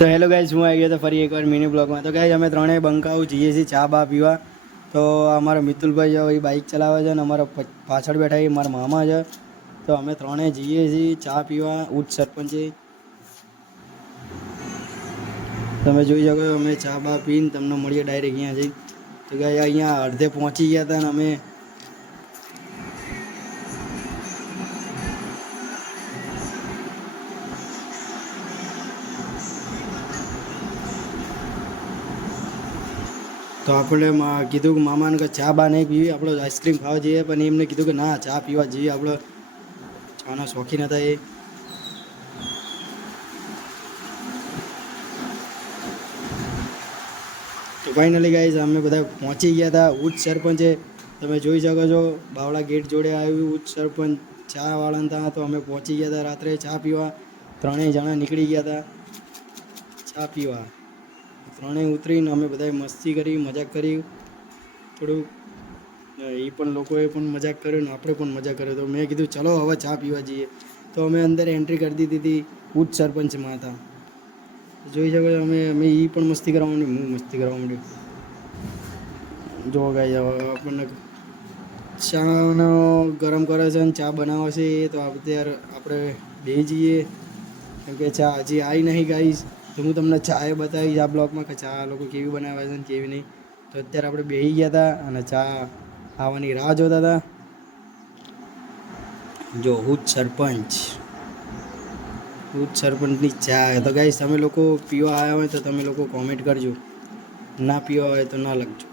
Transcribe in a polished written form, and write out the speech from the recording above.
તો hello guys, હું આવી ગયો તો ફરી એકવાર મિની બ્લોગમાં. તો ગાઈઝ અમે ત્રણેય બંકાઓ જઈએ છીએ ચા બા પીવા. તો અમારા મિતુલભાઈ છે, એ બાઇક ચલાવે છે, અને અમારા પાછળ બેઠા એ મારા મામા છે. તો અમે ત્રણેય જઈએ છીએ ચા પીવા ઉચ્ચ સરપંચે. તમે જોઈ શકો અમે ચા બા પીને તમને મળીએ ડાયરેક્ટ અહીંયા જઈ. તો ગાઈઝ અહીંયા અડધે પહોંચી ગયા હતા, અને અમે તો આપણે કીધું કે મામાને કે ચા બા નહીં પીવી, આપણે આઈસ્ક્રીમ ખાવા જઈએ. પણ એમને કીધું કે ના, ચા પીવા જઈએ, આપણે ચાના શોખીન હતા એ. તો ફાઇનલી ગાઈઝ અમે બધા પહોંચી ગયા હતા ઉચ્ચ સરપંચે. તમે જોઈ શકો છો બાવળા ગેટ જોડે આવ્યું ઉચ્ચ સરપંચ ચા વાળા હતા. તો અમે પહોંચી ગયા હતા રાત્રે ચા પીવા. ત્રણેય જણા નીકળી ગયા હતા ચા પીવા. ત્રણેય ઉતરીને અમે બધાએ મસ્તી કરી, મજાક કરી થોડુંક. એ પણ લોકોએ પણ મજાક કર્યો ને આપણે પણ મજાક કર્યો. તો મેં કીધું ચલો હવે ચા પીવા જઈએ. તો અમે અંદર એન્ટ્રી કરી દીધી હતી ઉચ્ચ સરપંચમાં હતા. જોઈ શકો અમે એ પણ મસ્તી કરવા માંડ્યું, હું મસ્તી કરવા માંડ્યું. જો ગાય આપણને ચાનો ગરમ કરે છે અને ચા બનાવે છે. તો અત્યારે આપણે બે જઈએ, કેમ કે ચા હજી આવી નહીં ગાઈશ. તો હું તમને ચા એ બતાવીશ આ બ્લોગમાં કે ચા લોકો કેવી બનાવે છે ને કેવી નહીં. તો અત્યારે આપણે બેસી ગયા હતા અને ચા આવવાની રાહ જોતા હતા. જો ઉચ્ચ સરપંચની ચા. તો ગાઈસ તમે લોકો પીવા આવ્યા હોય તો તમે લોકો કોમેન્ટ કરજો, ના પીવા હોય તો ના લખજો.